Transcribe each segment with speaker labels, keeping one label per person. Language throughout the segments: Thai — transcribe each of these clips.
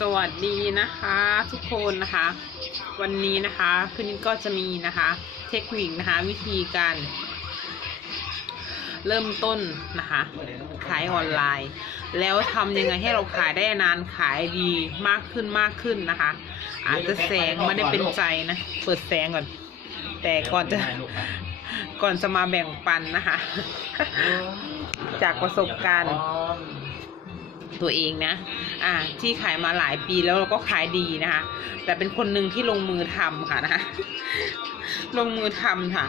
Speaker 1: สวัสดีนะคะทุกคนนะคะ วันนี้นะคะคืนนี้ก็จะมีนะคะ เทคนิคนะคะ วิธีการ เริ่มต้นนะคะ ขายออนไลน์ แล้วทำยังไงให้เราขายได้นานขายดีมากขึ้นมากขึ้นนะคะ อาจจะแสงไม่ได้เป็นใจนะ เปิดแสงก่อน แต่ก่อนจะก่อนจะมาแบ่งปันนะคะ จากประสบการณ์ ตัวเองนะ อ่า ที่ขายมาหลายปีแล้วเราก็ขายดีนะคะ แต่เป็นคนหนึ่งที่ลงมือทำค่ะนะ ลงมือทำค่ะ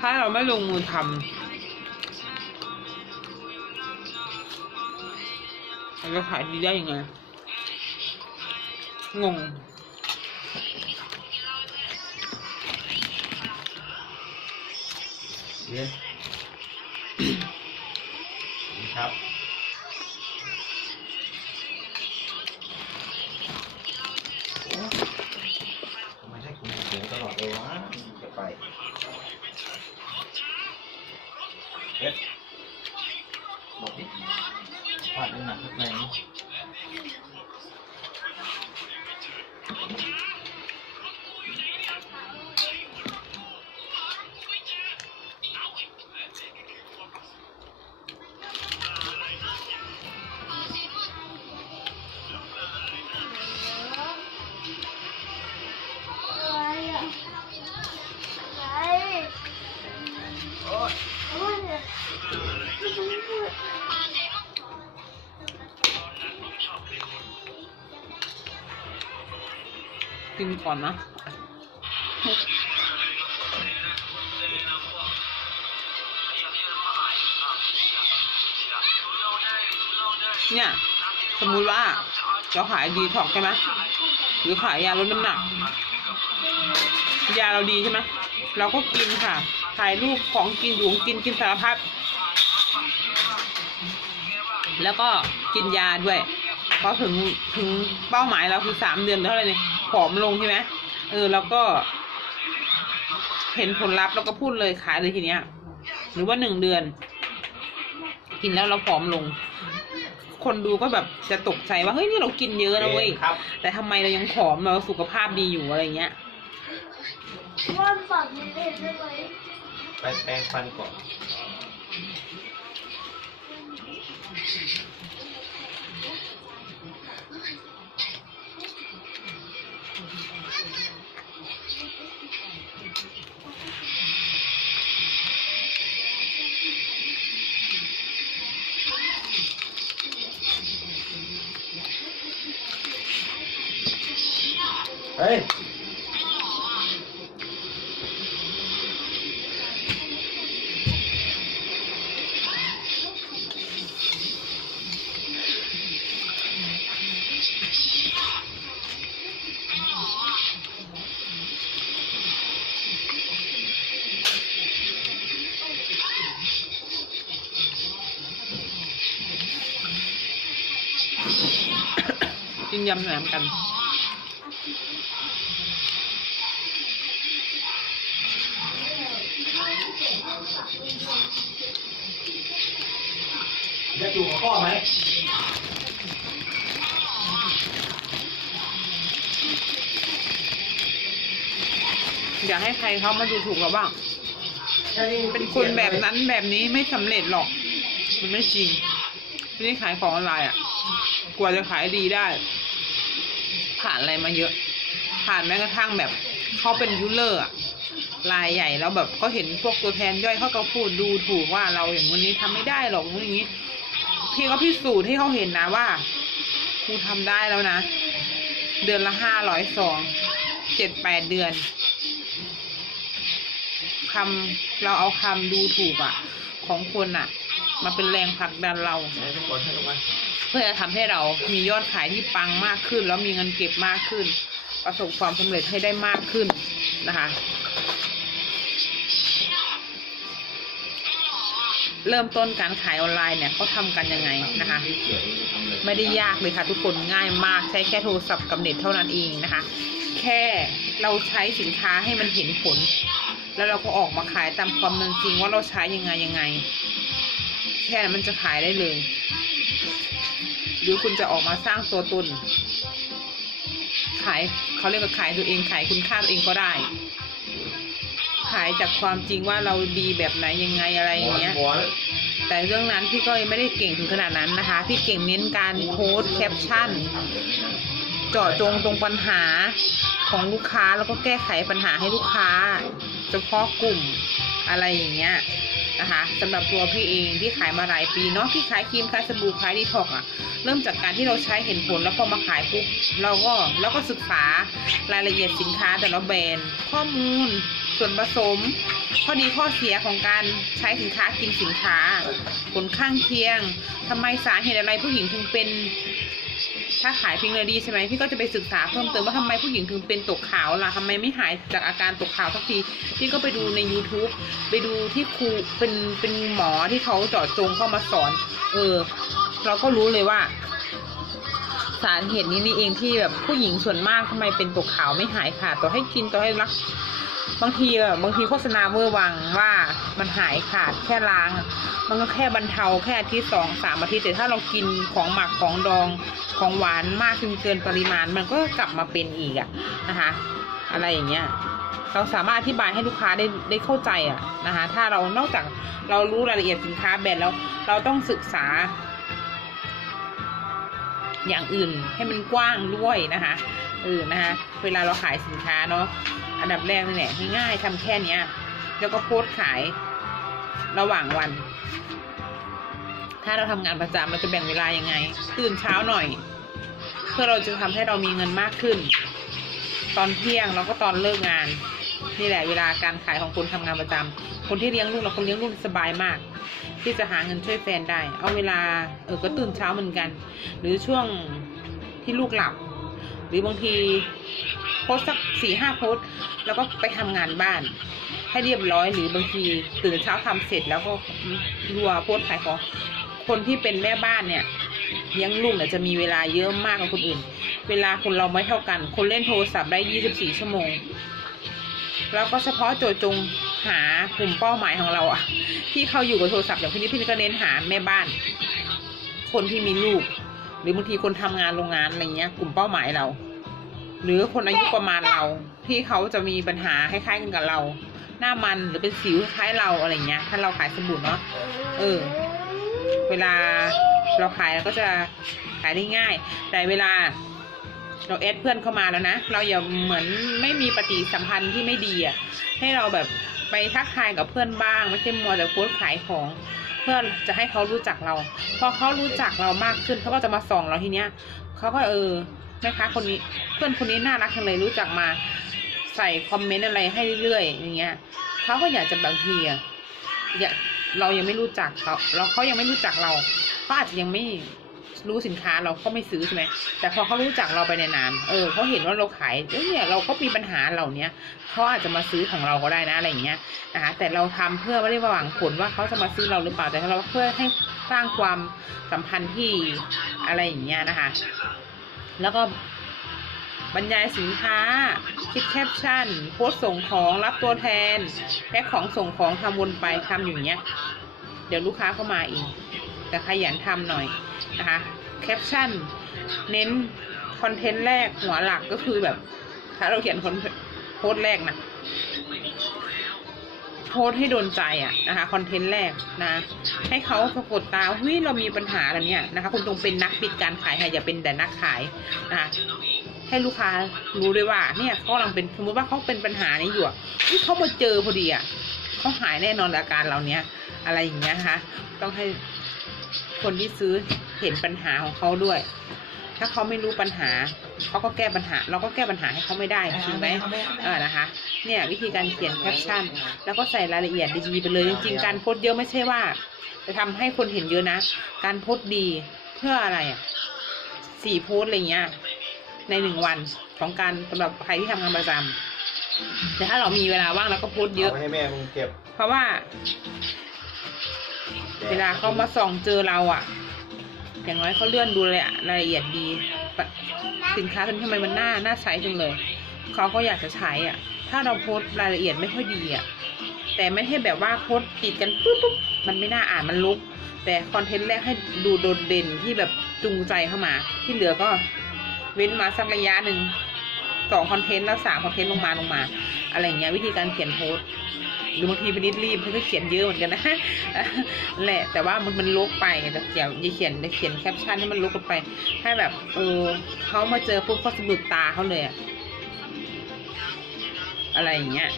Speaker 1: ถ้าเราไม่ลงมือทำเราจะขายดีได้ยังไง งง
Speaker 2: เรีย บอกดิพลาดหนักแรง
Speaker 1: กินก่อนนะเนี่ย สมมุติว่าเราขายดีท็อกใช่ไหมหรือขายยาลดน้ำหนัก ยาเราดีใช่ไหมเราก็กินค่ะถ่ายรูปของกินอยู่ของกินกินสารพัดแล้วก็กินยาด้วยพอถึงถึงเป้าหมายเราคือสามเดือนเท่าไหร่เนี่ย ผอมลงใช่ไหมเออแล้วก็ เห็นผลลัพธ์แล้วก็พูดเลยขายเลยทีเนี้ย หรือว่าหนึ่งเดือน กินแล้วเราผอมลง คนดูก็แบบจะตกใจว่าเฮ้ยนี่เรากินเยอะนะเว้ย
Speaker 2: ครับ
Speaker 1: แต่ทำไมเรายังผอมเราสุขภาพดีอยู่อะไรเงี้ย
Speaker 3: ว่าปากมันเป็นได้ไหม
Speaker 2: ไปแปรงฟันก่อน เย
Speaker 1: กินยำแหนมกัน
Speaker 2: จะอยู่กับพ่อไหม
Speaker 1: อยากให้ใครเขามาดูถูกเราบ้าง เป็นคนแบบนั้นแบบนี้ไม่สำเร็จหรอก มันไม่จริงที่นี่ขายของออนไลน์อะ กว่าจะขายดีได้ ผ่านอะไรมาเยอะ ผ่านแม้กระทั่งแบบเขาเป็นยูเลอร์อะรายใหญ่แล้วแบบก็เห็นพวกตัวแทนย่อยเขาก็พูดดูถูกว่าเราอย่างนี้ทำไม่ได้หรอกอย่างนี้พี่ก็พิสูจน์ให้เขาเห็นนะว่าครูทำได้แล้วนะ เดือนละห้าร้อยสองเจ็ดแปดเดือนคำเราเอาคำดูถูกอะของคนอะมาเป็นแรงผลักดันเรา เพื่อจะทำให้เรามียอดขายที่ปังมากขึ้น แล้วมีเงินเก็บมากขึ้น ประสบความสำเร็จให้ได้มากขึ้นนะคะ เริ่มต้นการขายออนไลน์เนี่ยเขาทำกันยังไงนะคะ ไม่ได้ยากเลยค่ะทุกคนง่ายมากใช้แค่โทรศัพท์กับเน็ตเท่านั้นเองนะคะ แค่เราใช้สินค้าให้มันเห็นผล แล้วเราก็ออกมาขายตามความเป็นจริงว่าเราใช้ยังไงยังไง แค่นั้นมันจะขายได้เลย หรือคุณจะออกมาสร้างตัวตน ขายเขาเรียกว่าขายตัวเองขายคุณค่าตัวเองก็ได้ ขายจากความจริงว่าเราดีแบบไหนยังไงอะไรอย่างเงี้ย แต่เรื่องนั้นพี่ก็ยังไม่ได้เก่งถึงขนาดนั้นนะคะ พี่เก่งเน้นการโพสต์แคปชั่น เจาะจงตรงปัญหาของลูกค้าแล้วก็แก้ไขปัญหาให้ลูกค้า เฉพาะกลุ่มอะไรอย่างเงี้ย นะคะสำหรับตัวพี่เองที่ขายมาหลายปีเนาะพี่ขายครีมขายสบู่ขายดีท็อกอะเริ่มจากการที่เราใช้เห็นผลแล้วพอมาขายปุ๊บเราก็เราก็ศึกษารายละเอียดสินค้าแต่ละแบรนด์ข้อมูลส่วนผสม ข้อดีข้อเสียของการใช้สินค้ากินสินค้า ผลข้างเคียงทำไมสาเหตุอะไรผู้หญิงถึงเป็น ถ้าขายพิงเลดีใช่ไหมพี่ก็จะไปศึกษาเพิ่มเติมว่าทำไมผู้หญิงถึงเป็นตกขาวล่ะทำไมไม่หายจากอาการตกขาวสักที พี่ก็ไปดูใน YouTube ไปดูที่ครูเป็นเป็นหมอที่เขาเจาะจงเข้ามาสอน เออ เราก็รู้เลยว่า สาเหตุนี้นี่เองที่แบบผู้หญิงส่วนมากทำไมเป็นตกขาวไม่หายขาดต่อให้กินต่อให้รัก บางทีแบบบางทีโฆษณาเวอร์วังว่ามันหายขาดแค่ล้าง มันก็แค่บรรเทาแค่อาทิตย์สองสามอาทิตย์แต่ถ้าเรากินของหมักของดองของหวานมากจนเกินปริมาณ มันก็กลับมาเป็นอีกอะนะคะ อะไรอย่างเงี้ยเราสามารถอธิบายให้ลูกค้าได้ได้เข้าใจอะนะคะ ถ้าเรานอกจากเรารู้รายละเอียดสินค้าแบรนด์แล้วเราต้องศึกษา อย่างอื่นให้มันกว้างด้วยนะคะ เออนะคะ เวลาเราขายสินค้าเนาะอันดับแรกนี่แหละง่ายๆทำแค่เนี้ย แล้วก็โพสขายระหว่างวัน ถ้าเราทำงานประจำเราจะแบ่งเวลายังไง ตื่นเช้าหน่อย เพื่อเราจะทำให้เรามีเงินมากขึ้น ตอนเที่ยงแล้วก็ตอนเลิกงาน นี่แหละเวลาการขายของคนทำงานประจำคนที่เลี้ยงลูกเราคนเลี้ยงลูกสบายมาก ที่จะหาเงินช่วยแฟนได้ เอาเวลาเออก็ตื่นเช้าเหมือนกัน หรือช่วงที่ลูกหลับ รือบางทีโพสสักสี่ห้าโพสแล้วก็ไปทำงานบ้าน ให้เรียบร้อยหรือบางทีตื่นเช้าทำเสร็จแล้วก็รัวโพสขายของคนที่เป็นแม่บ้านเนี่ยเลี้ยงลูกเนี่ยจะมีเวลาเยอะมากกว่าคนอื่น เวลาคนเราไม่เท่ากัน คนเล่นโทรศัพท์ได้ยี่สิบสี่ชั่วโมง แล้วก็เฉพาะโจจงหากลุ่มเป้าหมายของเราอะที่เขาอยู่กับโทรศัพท์อย่างพี่นิดพี่นิดก็เน้นหาแม่บ้าน คนที่มีลูก หรือบางทีคนทำงานโรงงานอะไรเงี้ย กลุ่มเป้าหมายเรา หรือคนอายุประมาณเรา ที่เขาจะมีปัญหาคล้ายๆกันกับเรา หน้ามันหรือเป็นสิวคล้ายเราอะไรเงี้ย ถ้าเราขายสบู่เนาะเออ เวลาเราขายเราก็จะขายได้ง่าย แต่เวลาเราแอดเพื่อนเข้ามาแล้วนะ เราอย่าเหมือนไม่มีปฏิสัมพันธ์ที่ไม่ดีอะ ให้เราแบบไปทักทายกับเพื่อนบ้าง ไม่ใช่มัวแต่โพสขายของ เพื่อจะให้เขารู้จักเรา พอเขารู้จักเรามากขึ้นเขาก็จะมาส่องเราทีเนี้ยเขาก็เออแม่ค้าคนนี้เพื่อนคนนี้น่ารักจังเลยรู้จักมาใส่คอมเมนต์อะไรให้เรื่อยๆอย่างเงี้ยเขาก็อยากจะบางทีอะเรายังไม่รู้จักเขาเราเขายังไม่รู้จักเราเขาอาจจะยังไม่ รู้สินค้าเราก็ไม่ซื้อใช่ไหมแต่พอเขารู้จักเราไปในนานเออเขาเห็นว่าเราขายเอ้ยเนี่ยเราก็มีปัญหาเหล่าเนี้ยเขาอาจจะมาซื้อของเราก็ได้นะอะไรอย่างเงี้ยนะคะแต่เราทำเพื่อไม่ได้หวังผลว่าเขาจะมาซื้อเราหรือเปล่าแต่เราเพื่อให้สร้างความสัมพันธ์ที่อะไรอย่างเงี้ยนะคะ แล้วก็บรรยายสินค้า คิดแคปชั่น โพสส่งของ รับตัวแทน แพ็คของส่งของทำวนไปทำอย่างเงี้ย เดี๋ยวลูกค้าเข้ามาเอง แต่ขยันทำหน่อยนะคะแคปชั่นเน้นคอนเทนต์แรกหัวหลักก็คือแบบ ถ้าเราเขียนคนโพสต์แรกนะโพสต์ให้โดนใจอะนะคะคอนเทนต์แรกนะ ให้เขาปรากฏตาเฮ้ยเรามีปัญหาอะไรเนี่ยนะคะ คุณจงเป็นนักปิดการขายค่ะอย่าเป็นแต่นักขายนะคะให้ลูกค้ารู้ด้วยว่า เนี่ยเขากำลังเป็นสมมติว่าเขาเป็นปัญหานี้อยู่อ่เฮ้ยเขามาเจอพอดีอะเขาหายแน่นอนอาการเหล่านี้อะไรอย่างเงี้ยนะคะ ต้องให้ คนที่ซื้อเห็นปัญหาของเขาด้วย ถ้าเขาไม่รู้ปัญหาเขาก็แก้ปัญหา เราก็แก้ปัญหาให้เขาไม่ได้จริงไหมเออนะคะ เนี่ยวิธีการเขียนแคปชั่น แล้วก็ใส่รายละเอียดดีๆไปเลยจริงๆการโพสต์เยอะไม่ใช่ว่าจะทำให้คนเห็นเยอะนะ การโพสต์ดีเพื่ออะไรอะสี่โพสต์อะไรเงี้ยในหนึ่งวันของการสำหรับใครที่ทำงานประจำแต่ถ้าเรามีเวลาว่างแล้วก็โพสต์เยอะา
Speaker 2: ให้แม่มึงเก็บ
Speaker 1: เพราะว่า เวลาเขามาส่องเจอเราอะ อย่างน้อยเขาเลื่อนดูเลยอะรายละเอียดดี สินค้าตัวนี้ทำไมมันน่าน่าใช้จังเลย เขาก็อยากจะใช้อะ ถ้าเราโพสรายละเอียดไม่ค่อยดีอะ แต่ไม่ใช่แบบว่าโพสติดกันปุ๊บปุ๊บมันไม่น่าอ่านมันลุก แต่คอนเทนต์แรกให้ดูโดดเด่นที่แบบจูงใจเข้ามา ที่เหลือก็เว้นมาสักระยะหนึ่งสองคอนเทนต์แล้วสามคอนเทนต์ลงมาลงมา อะไรอย่างเงี้ยวิธีการเขียนโพสต์ หรือบางทีไปนิดรีบเพื่อก็เขียนเยอะเหมือนกันนะแหละแต่ว่ามันมันลกไปแต่อย่าอย่าเขียนอย่าเขียนแคปชั่นให้มันลกลงไป ให้แบบเออเขามาเจอปุ๊บเขาสะดุดตาเขาเลยอะอะไรอย่างเงี้ย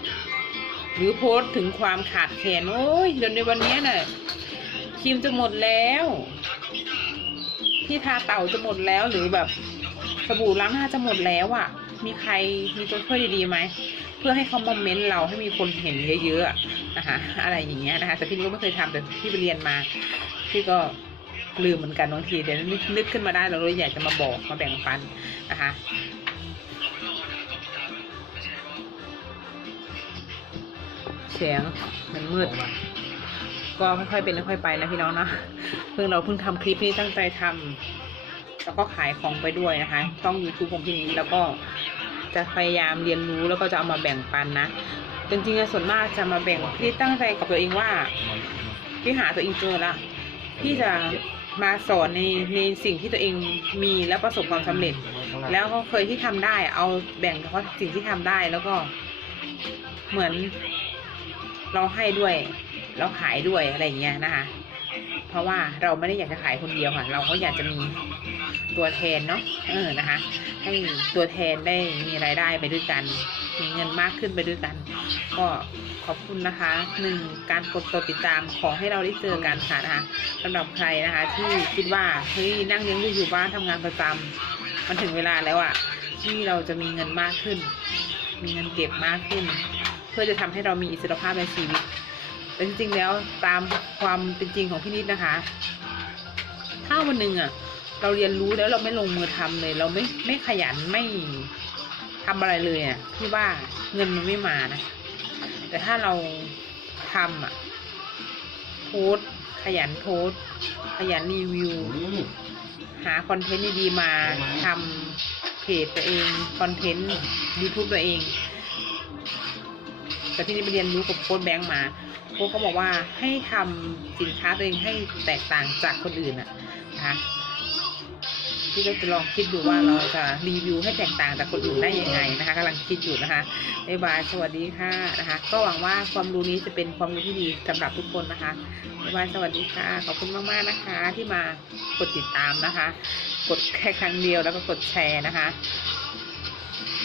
Speaker 1: หรือโพสต์ถึงความขาดแคลนโอ้ยเดี๋ยวในวันนี้ยน่ะครีมจะหมดแล้ว ที่ทาเต่าจะหมดแล้วหรือแบบสบู่ล้างหน้าจะหมดแล้วอะ มีใครมีตัวช่วยดีๆไหม พื่อให้เขามาเม้นต์เราให้มีคนเห็นเยอะๆนะคะอะไรอย่างเงี้ยนะคะแต่พี่ก็ไม่เคยทำแต่พี่ไปเรียนมาพี่ก็ลืมเหมือนกันบางทีเดี๋ยวนึกนึกขึ้นมาได้เราเลยอยากจะมาบอกมาแบ่งปันนะคะเสียงมันมืดก็ค่อยๆเป็นค่อยๆไปนะพี่น้องนะเพิ่งเราเพิ่งทำคลิปนี้ตั้งใจทำแล้วก็ขายของไปด้วยนะคะ ต้อง YouTube ของพี่นี้แล้วก็ จะพยายามเรียนรู้แล้วก็จะเอามาแบ่งปันนะจริงๆส่วนมากจะมาแบ่งพี่ตั้งใจกับตัวเองว่าพี่หาตัวเองเจอละพี่จะมาสอนในในสิ่งที่ตัวเองมีแล้วประสบความสำเร็จ แล้วก็เคยที่ทำได้เอาแบ่งเฉพาะสิ่งที่ทำได้แล้วก็เหมือนเราให้ด้วย เราขายด้วยอะไรอย่างเงี้ยนะคะ เพราะว่าเราไม่ได้อยากจะขายคนเดียวค่ะ เราก็อยากจะมี ตัวแทนเนาะเออนะคะ ให้ตัวแทนได้มีรายได้ไปด้วยกัน มีเงินมากขึ้นไปด้วยกัน ก็ขอบคุณนะคะหนึ่งการกดตัวติดตามขอให้เราได้เจอกันค่ะนะคะสำหรับใครนะคะ ที่คิดว่าเฮ้ยนั่งเลี้ยงลูกอยู่บ้านทำงานประจำมันถึงเวลาแล้วอะที่เราจะมีเงินมากขึ้น มีเงินเก็บมากขึ้น เพื่อจะทำให้เรามีอิสรภาพในชีวิตแต่จริงๆแล้วตามความเป็นจริงของพี่นิดนะคะ ถ้าวันหนึ่งอะ เราเรียนรู้แล้วเราไม่ลงมือทำเลย เราไม่ไม่ขยันไม่ทำอะไรเลยอะพี่ว่าเงินมันไม่มานะ แต่ถ้าเราทำอะโพสขยันโพสขยันรีวิว หาคอนเทนต์ดีๆมาทำเพจตัวเองคอนเทนต์ YouTube ตัวเอง แต่พี่นี่ไปเรียนรู้กับโค้ดแบงค์มาโค้ดก็บอกว่าให้ทำสินค้าตัวเองให้แตกต่างจากคนอื่นอะนะคะ พี่ก็จะลองคิดดูว่าเราจะรีวิวให้แตกต่างจากคนอื่นได้ยังไงนะคะกำลังคิดอยู่นะคะบ๊ายบายสวัสดีค่ะนะคะ ก็หวังว่าความรู้นี้จะเป็นความรู้ที่ดีสำหรับทุกคนนะคะบ๊ายบายสวัสดีค่ะ ขอบคุณมากๆนะคะ ที่มากดติดตามนะคะ กดแค่ครั้งเดียวแล้วก็กดแชร์นะคะ